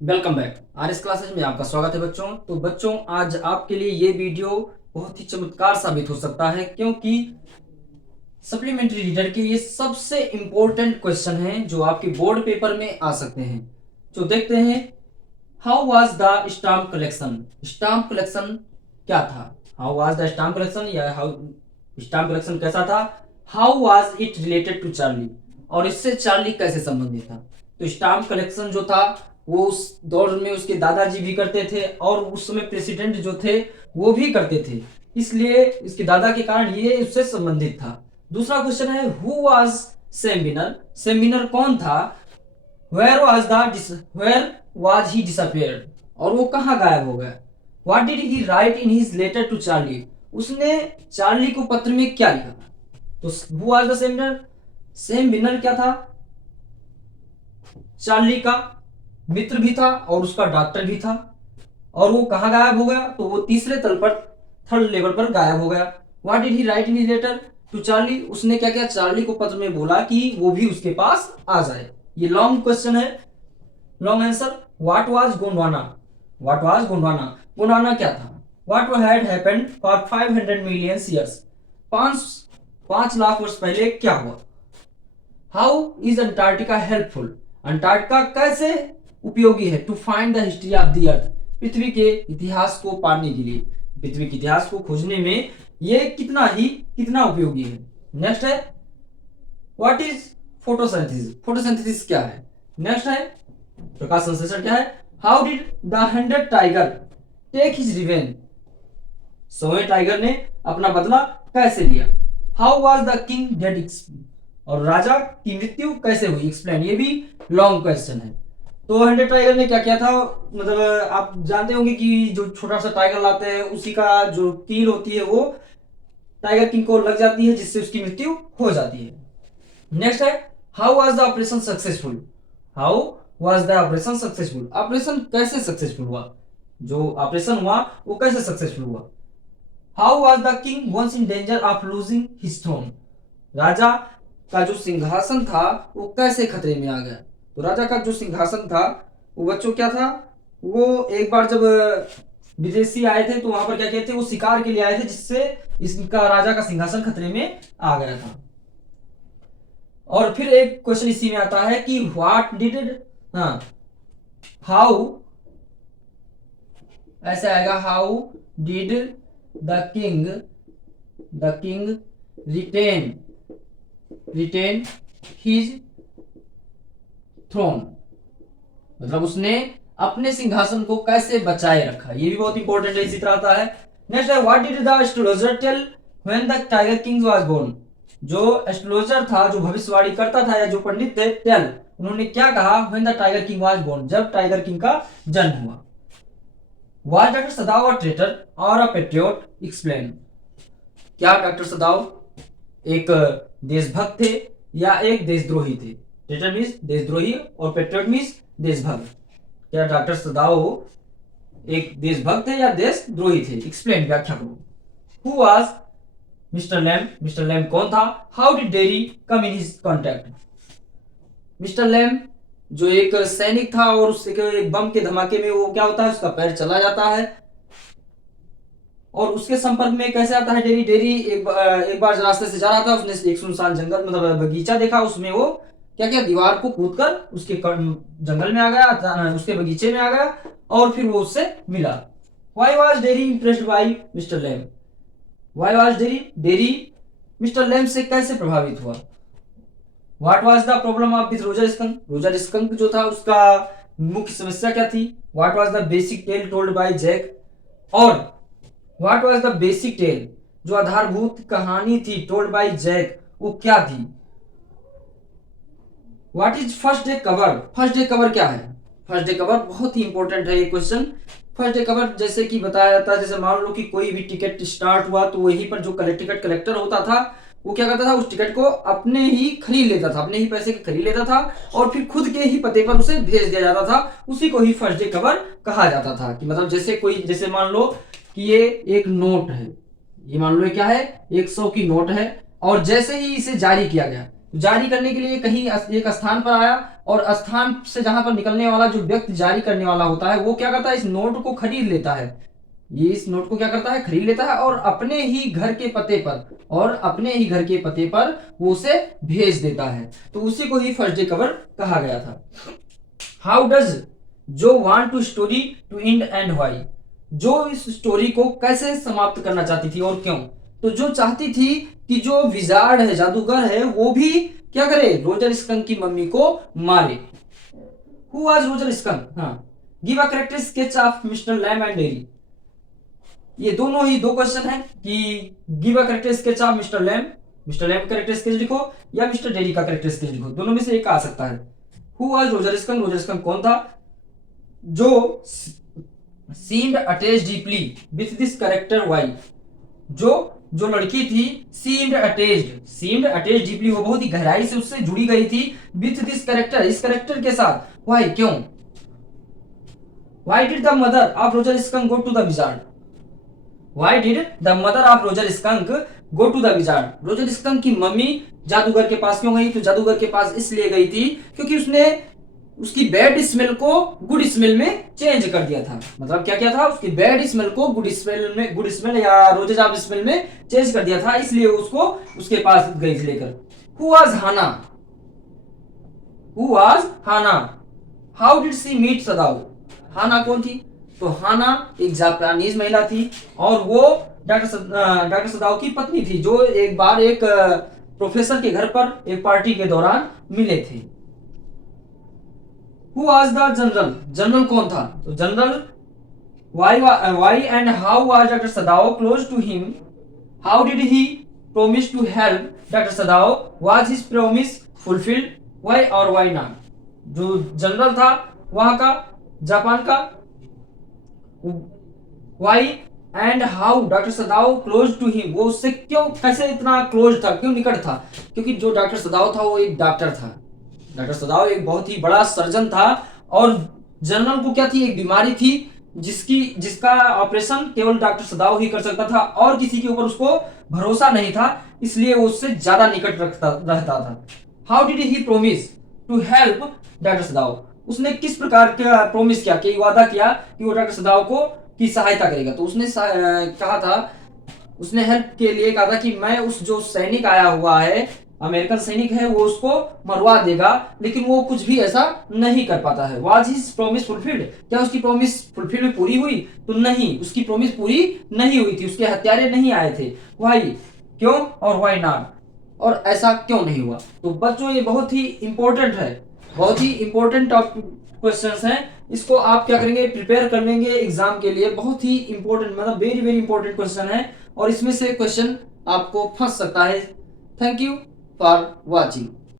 Welcome back. RS classes में आपका स्वागत है बच्चों। तो बच्चों, आज आपके लिए ये वीडियो बहुत ही चमत्कार साबित हो सकता है, क्योंकि सप्लीमेंट्री रीडर के ये सबसे इंपॉर्टेंट क्वेश्चन हैं जो आपके बोर्ड पेपर में आ सकते हैं। जो देखते हैं, how was the stamp collection. Stamp collection क्या था? How was the stamp collection, या हाउ स्टाम्प कलेक्शन कैसा था? How was it related to Charlie, और इससे चार्ली कैसे संबंधित था? तो स्टाम्प कलेक्शन जो था वो उस दौर में उसके दादाजी भी करते थे, और उस समय प्रेसिडेंट जो थे वो भी करते थे, इसलिए इसके दादा के कारण ये उससे संबंधित था। दूसरा क्वेश्चन है, who was Sam Weiner. Sam winner कौन था? वेयर वाज ही डिसअपियर्ड, और वो कहाँ गायब हो गया? What did he write in his letter to Charlie, उसने चार्ली को पत्र में क्या लिखा? तो who was the Sam Weiner? Sam Weiner क्या था? चार्ली का मित्र भी था और उसका डॉक्टर भी था। और वो कहाँ गायब हो गया? तो वो तीसरे तल पर, थर्ड लेवल पर गायब हो गया। What did he write in letter to Charlie, उसने क्या किया? चार्ली को पत्र में बोला कि वो भी उसके पास आ जाए। ये लॉन्ग क्वेश्चन है, long answer. What was Gondwana? What was Gondwana? Gondwana क्या था? What had happened for 500 million years, पांच 5 लाख वर्ष पहले क्या हुआ? How is Antarctica helpful, Antarctica कैसे उपयोगी है? To find the history of the earth, पृथ्वी के इतिहास को पाने के लिए, पृथ्वी के इतिहास को खोजने में ये कितना उपयोगी है। नेक्स्ट है, व्हाट इज फोटोसिंथेसिस, फोटोसिंथेसिस क्या है? नेक्स्ट है, प्रकाश संश्लेषण क्या है? How did the 100 tiger take his revenge, 100वें टाइगर ने अपना बदला कैसे लिया? How was the king dead, और राजा की मृत्यु कैसे हुई? एक्सप्लेन। ये भी लॉन्ग क्वेश्चन है। तो 100 टाइगर ने क्या किया था? मतलब आप जानते होंगे कि जो छोटा सा टाइगर लाते हैं उसी का जो कील होती है वो टाइगर किंग को लग जाती है, जिससे उसकी मृत्यु हो जाती है। नेक्स्ट है, how was the operation successful. How was the operation successful, operation कैसे सक्सेसफुल हुआ? जो ऑपरेशन हुआ वो कैसे सक्सेसफुल हुआ? How was the king once in danger of losing his throne, राजा का जो सिंहासन था वो कैसे खतरे में आ गया? तो राजा का जो सिंहासन था वो बच्चों क्या था? वो एक बार जब विदेशी आए थे तो वहां पर क्या कहते, वो शिकार के लिए आए थे, जिससे इसका राजा का सिंहासन खतरे में आ गया था। और फिर एक क्वेश्चन इसी में आता है कि व्हाट डिड, हाँ, हाउ, ऐसे आएगा, how did the king retain his throne, मतलब उसने अपने सिंहासन को कैसे बचाए रखा? ये भी बहुत इंपॉर्टेंट है, इसी तरह आता है। नेक्स्ट है, what did the astrologer tell when the tiger king was born, जो एस्ट्रोलॉजर था, जो भविष्यवाणी करता था, या जो पंडित थे, टेल, उन्होंने क्या कहा? When the tiger king was born, जब टाइगर किंग का जन्म हुआ। Was doctor Sadao a traitor और अ पेट्रियोट, एक्सप्लेन। क्या डॉक्टर सदाव एक देशभक्त थे या एक देशद्रोही थे? ट्रेटर मीन्स देशद्रोही और पेट्रियोट मीन्स देशभक्त। क्या डॉक्टर सदाव एक देशभक्त थे या देशद्रोही थे? एक्सप्लेन, व्याख्या करो। Who was mister Lamb, mister Lamb कौन था? How did Derry come in his contact, mister Lamb जो एक सैनिक था और उससे एक बम के धमाके में वो क्या होता है, उसका पैर चला जाता है, और उसके संपर्क में कैसे आता है डेरी? डेरी एक बार रास्ते से जा रहा था, उसने एक सुनसान जंगल, मतलब बगीचा देखा, उसमें वो क्या क्या दीवार को कूदकर उसके जंगल में आ गया, उसके बगीचे में आ गया, और फिर वो उससे मिला। Why was Derry impressed by Mr Lamb, why was Derry Mr Lamb से कैसे प्रभावित हुआ? What was the problem of with Roger Skunk, Roger Skunk जो था उसका मुख्य समस्या क्या थी? What was the basic tale told by Jack, और what was the basic tale, जो आधारभूत कहानी थी, टोल्ड बाय जैक, वो क्या थी? What is first day cover, first day cover क्या है? फर्स्ट डे कवर बहुत ही इंपॉर्टेंट है ये क्वेश्चन। फर्स्ट डे कवर जैसे कि बताया जाता है, जैसे मान लो कि कोई भी टिकट स्टार्ट हुआ तो वहीं पर जो टिकट कलेक्टर होता था वो क्या करता था, उस टिकट को अपने ही खरीद लेता था, अपने ही पैसे के खरीद लेता था, और फिर खुद के ही पते पर उसे भेज दिया जाता था। उसी को ही फर्स्ट डे कवर कहा जाता था। कि मतलब जैसे कोई, जैसे मान लो कि ये एक नोट है, ये मान लो क्या है, 100 की नोट है, और जैसे ही इसे जारी किया गया, जारी करने के लिए कहीं एक स्थान पर आया और स्थान से जहां पर निकलने वाला जो व्यक्ति जारी करने वाला होता है वो क्या करता है, इस नोट को खरीद लेता है। ये इस नोट को क्या करता है, खरीद लेता है और अपने ही घर के पते पर वो उसे भेज देता है। तो उसी को ही फर्स्ट डे कवर कहा गया था। How does Jo want to story to end and why, जो इस स्टोरी को कैसे समाप्त करना चाहती थी और क्यों। तो जो चाहती थी कि जो विजार्ड है, जादूगर है, वो भी क्या करे, रोजर स्कंक की मम्मी को मारे। हु वाज रोजर स्कंक, हाँ, give a character sketch of mister Lamb and Derry. ये दोनों ही दो क्वेश्चन है कि give a character sketch of mister Lamb का करेक्टर स्केच लिखो या मिस्टर डेरी का करेक्टर स्केच लिखो, दोनों में से एक आ सकता है। हु वाज रोजर स्कंक कौन था, जो seemed attached deeply with this character why, जो लड़की थी seemed attached deeply, वो बहुत ही गहराई से उससे जुड़ी गई थी with this character, इस कैरेक्टर के साथ। why, क्यों। why did the mother of Roger Skunk go to the wizard, Roger skunk की मम्मी जादूगर के पास क्यों गई, तो जादूगर के पास इसलिए गई थी क्योंकि उसने उसकी बैड स्मेल को गुड स्मेल में चेंज कर दिया था। मतलब क्या किया था, उसकी बैड स्मेल को गुड स्मेल या रोजेज ऑफ स्मेल में चेंज कर दिया था, इसलिए उसको उसके पास गई थी लेकर। Who was Hana, how did she meet Sadao, Hana कौन थी, तो हाना एक जापानीज महिला थी और वो डॉक्टर सदाओ की पत्नी थी, जो एक बार एक प्रोफेसर के घर पर एक पार्टी के दौरान मिले थे। Who was the general, general कौन था, तो general why and how was Dr. Sadao close to him, how did he promise to help Dr. Sadao, was his promise fulfilled, why और why not। जो general था वहां का, Japan का, why एंड how doctor Sadao close to him, वो उससे क्यों, कैसे इतना क्लोज था, क्यों निकट था, क्योंकि जो डॉक्टर सदाओ था वो एक डॉक्टर था। डॉक्टर सदाओ एक बहुत ही बड़ा सर्जन था और जनरल को क्या थी, एक बीमारी थी जिसका ऑपरेशन केवल डॉक्टर सदाओ ही कर सकता था और किसी के ऊपर उसको भरोसा नहीं था, इसलिए वो उससे ज्यादा निकट रहता था। How did he promise to help doctor Sadao, उसने किस प्रकार का प्रोमिस किया, कि वादा किया कि वो डॉक्टर सदाओ को की सहायता करेगा। तो उसने कहा था, उसने हेल्प के लिए कहा था कि मैं उस जो सैनिक आया हुआ है, अमेरिकन सैनिक है, वो उसको मरवा देगा, लेकिन वो कुछ भी ऐसा नहीं कर पाता है। वाज हिज प्रॉमिस फुलफिल्ड, क्या उसकी प्रॉमिस फुलफिल पूरी हुई, तो नहीं, उसकी प्रॉमिस पूरी नहीं हुई थी, उसके हत्यारे नहीं आए थे। व्हाई, क्यों, और व्हाई नॉट, और ऐसा क्यों नहीं हुआ। तो बच्चों ये बहुत ही इंपॉर्टेंट है, बहुत ही इंपॉर्टेंट क्वेश्चंस हैं, इसको आप क्या करेंगे, प्रिपेयर कर लेंगे एग्जाम के लिए। बहुत ही इंपॉर्टेंट, मतलब वेरी वेरी इंपॉर्टेंट क्वेश्चन है और इसमें से क्वेश्चन आपको फंस सकता है। Thank you for watching.